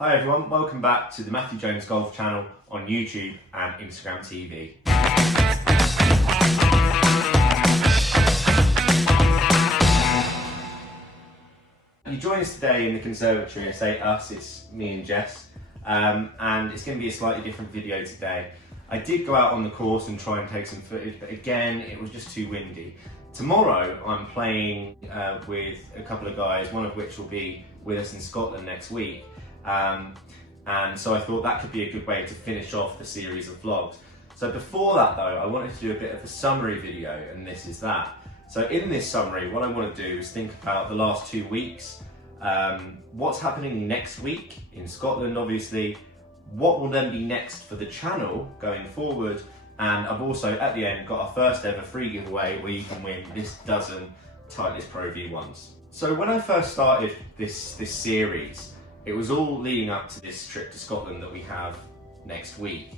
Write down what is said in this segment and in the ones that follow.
Hi everyone, welcome back to the Matthew Jones Golf channel on YouTube and Instagram TV. You join us today in the conservatory. I say us, it's me and Jess, and it's going to be a slightly different video today. I did go out on the course and try and take some footage, but again, it was just too windy. Tomorrow I'm playing with a couple of guys, one of which will be with us in Scotland next week. And so I thought that could be a good way to finish off the series of vlogs. So before that though, I wanted to do a bit of a summary video, and this is that. So in this summary, what I want to do is think about the last 2 weeks, what's happening next week in Scotland obviously, what will then be next for the channel going forward, and I've also at the end got our first ever free giveaway where you can win this dozen Titleist Pro V1s. So when I first started this series, it was all leading up to this trip to Scotland that we have next week.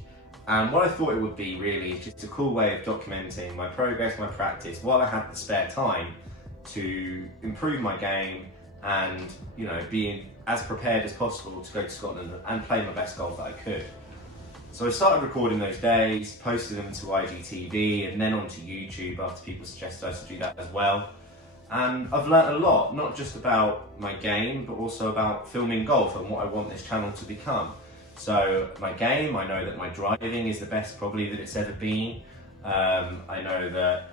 And what I thought it would be really is just a cool way of documenting my progress, my practice, while I had the spare time to improve my game and, you know, being as prepared as possible to go to Scotland and play my best golf that I could. So I started recording those days, posted them to IGTV and then onto YouTube after people suggested I should do that as well. And I've learnt a lot, not just about my game, but also about filming golf and what I want this channel to become. So my game, I know that my driving is the best probably that it's ever been. I know that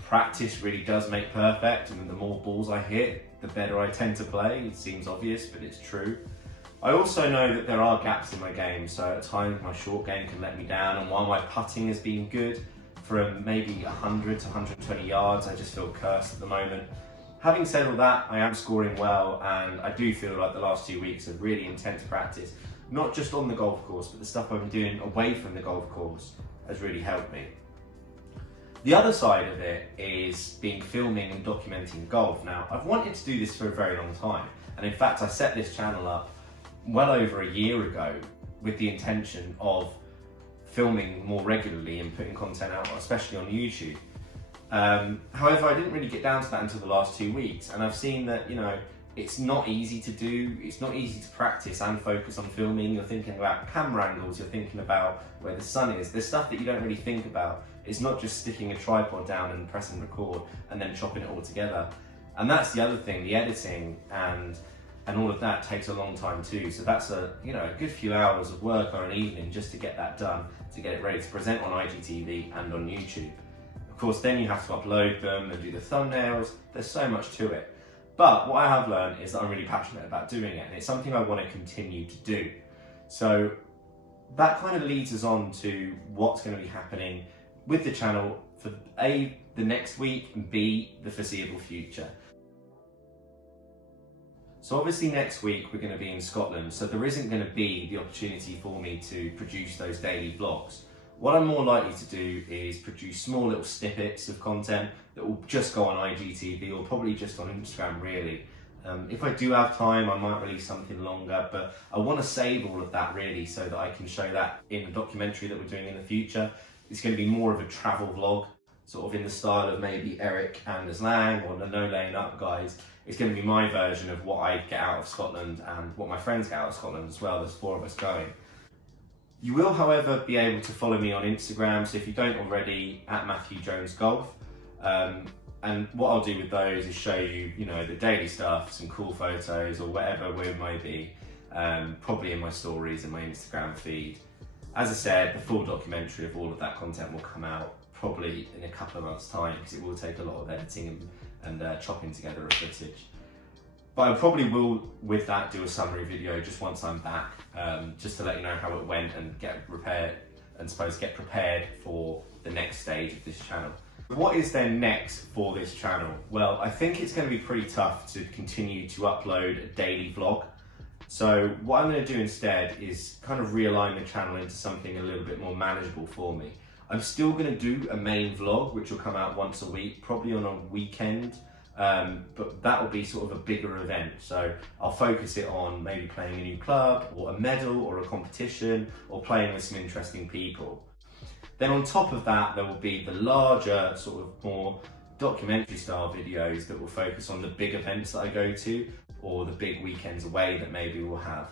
practice really does make perfect, and the more balls I hit, the better I tend to play. It seems obvious, but it's true. I also know that there are gaps in my game, so at times my short game can let me down, and while my putting has been good, from maybe 100 to 120 yards, I just feel cursed at the moment. Having said all that, I am scoring well, and I do feel like the last 2 weeks of really intense practice, not just on the golf course, but the stuff I've been doing away from the golf course has really helped me. The other side of it is filming and documenting golf. Now, I've wanted to do this for a very long time, and in fact, I set this channel up well over a year ago with the intention of filming more regularly and putting content out, especially on YouTube. However, I didn't really get down to that until the last 2 weeks, and I've seen that, you know, it's not easy to do, it's not easy to practice and focus on filming. You're thinking about camera angles, you're thinking about where the sun is. There's stuff that you don't really think about. It's not just sticking a tripod down and pressing record and then chopping it all together. And that's the other thing, the editing and all of that takes a long time too. So that's a good few hours of work on an evening just to get that done, to get it ready to present on IGTV and on YouTube. Of course, then you have to upload them and do the thumbnails. There's so much to it. But what I have learned is that I'm really passionate about doing it, and it's something I want to continue to do. So that kind of leads us on to what's going to be happening with the channel for A, the next week, and B, the foreseeable future. So obviously next week we're going to be in Scotland, so there isn't going to be the opportunity for me to produce those daily vlogs. What I'm more likely to do is produce small little snippets of content that will just go on IGTV or probably just on Instagram really. If I do have time, I might release something longer, but I want to save all of that really so that I can show that in a documentary that we're doing in the future. It's going to be more of a travel vlog, sort of in the style of maybe Eric Anders Lang or the No Laying Up guys. It's going to be my version of what I get out of Scotland and what my friends get out of Scotland as well. There's 4 of us going. You will, however, be able to follow me on Instagram, so if you don't already, at Matthew Jones Golf. And what I'll do with those is show you, the daily stuff, some cool photos or whatever it may be, probably in my stories and my Instagram feed. As I said, the full documentary of all of that content will come out probably in a couple of months' time, because it will take a lot of editing and chopping together of footage. But I probably will, with that, do a summary video just once I'm back, just to let you know how it went and get prepared for the next stage of this channel. What is then next for this channel? Well, I think it's going to be pretty tough to continue to upload a daily vlog. So what I'm going to do instead is kind of realign the channel into something a little bit more manageable for me. I'm still going to do a main vlog, which will come out once a week, probably on a weekend. But that will be sort of a bigger event, so I'll focus it on maybe playing a new club or a medal or a competition or playing with some interesting people. Then on top of that, there will be the larger sort of more documentary style videos that will focus on the big events that I go to or the big weekends away that maybe we'll have.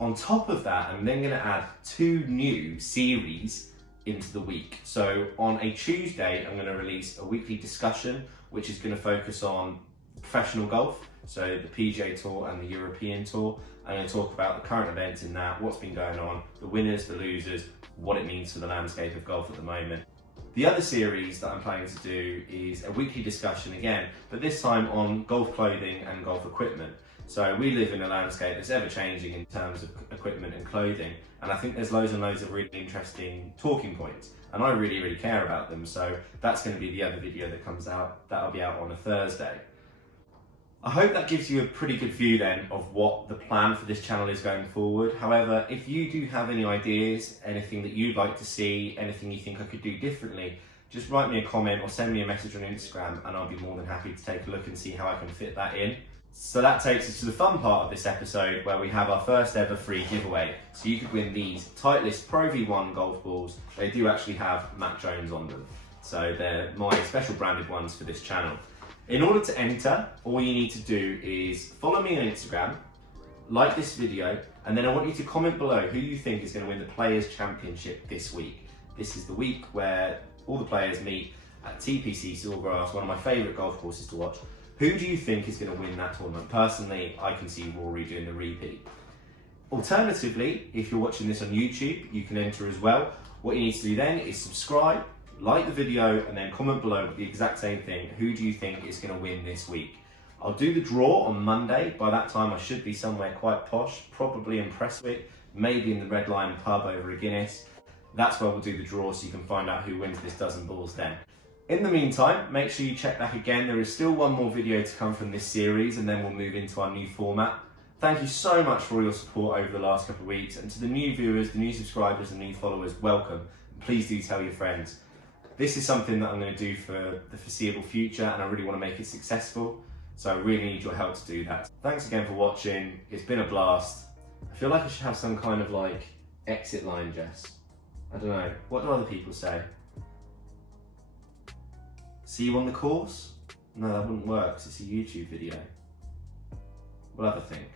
On top of that, I'm then going to add 2 new series into the week. So on a Tuesday, I'm going to release a weekly discussion, which is going to focus on professional golf, so the PGA Tour and the European Tour. I'm going to talk about the current events in that, what's been going on, the winners, the losers, what it means for the landscape of golf at the moment. The other series that I'm planning to do is a weekly discussion again, but this time on golf clothing and golf equipment. So we live in a landscape that's ever changing in terms of equipment and clothing, and I think there's loads and loads of really interesting talking points, and I really care about them. So that's going to be the other video that comes out. That'll be out on a Thursday. I hope that gives you a pretty good view then of what the plan for this channel is going forward. However, if you do have any ideas, anything that you'd like to see, anything you think I could do differently, just write me a comment or send me a message on Instagram, and I'll be more than happy to take a look and see how I can fit that in. So that takes us to the fun part of this episode, where we have our first ever free giveaway. So you could win these Titleist Pro V1 golf balls. They do actually have Matt Jones on them, so they're my special branded ones for this channel. In order to enter, all you need to do is follow me on Instagram, like this video, and then I want you to comment below who you think is going to win the Players' Championship this week. This is the week where all the players meet at TPC Sawgrass, one of my favourite golf courses to watch. Who do you think is going to win that tournament? Personally, I can see Rory doing the repeat. Alternatively, if you're watching this on YouTube, you can enter as well. What you need to do then is subscribe, like the video, and then comment below the exact same thing. Who do you think is going to win this week? I'll do the draw on Monday. By that time, I should be somewhere quite posh, probably in Prestwick, maybe in the Red Lion pub over a Guinness. That's where we'll do the draw, so you can find out who wins this dozen balls then. In the meantime, make sure you check back again. There is still one more video to come from this series, and then we'll move into our new format. Thank you so much for all your support over the last couple of weeks, and to the new viewers, the new subscribers, and new followers, welcome. Please do tell your friends. This is something that I'm going to do for the foreseeable future, and I really want to make it successful, so I really need your help to do that. Thanks again for watching. It's been a blast. I feel like I should have some kind of exit line, Jess. I don't know. What do other people say? See you on the course? No, that wouldn't work because it's a YouTube video. We'll have a think.